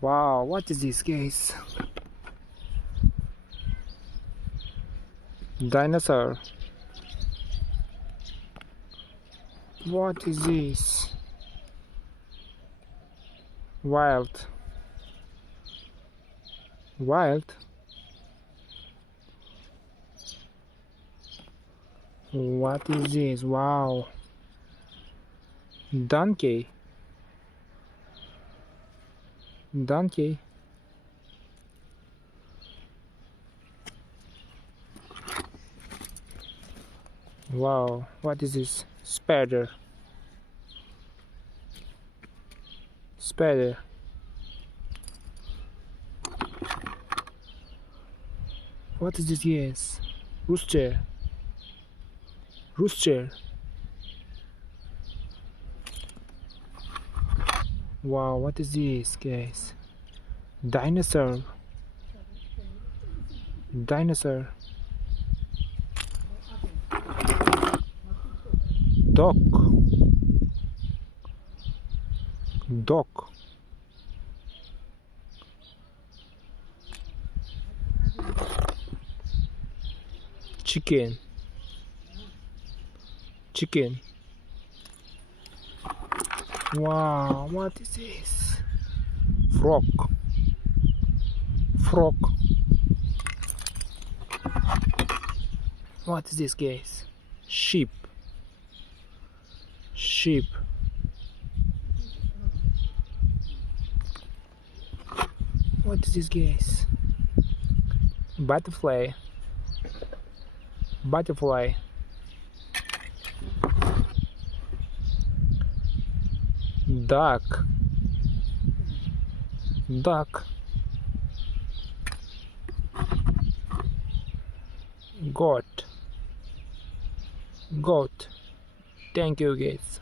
Wow, what is this, guys? Dinosaur. What is this? Wild. Wild? What is this? Wow. Donkey. Donkey. Wow, what is this? Spider. Spider. What is this? Yes. Rooster. Rooster. Wow, what is this, guys? Dinosaur. Dinosaur. Dog. Dog. Chicken. Chicken. Wow, what is this? Frog. Frog. What is this, guys? Sheep. Sheep. What is this, guys? Butterfly. Butterfly. Duck. Duck. Goat. Goat. Thank you, guys.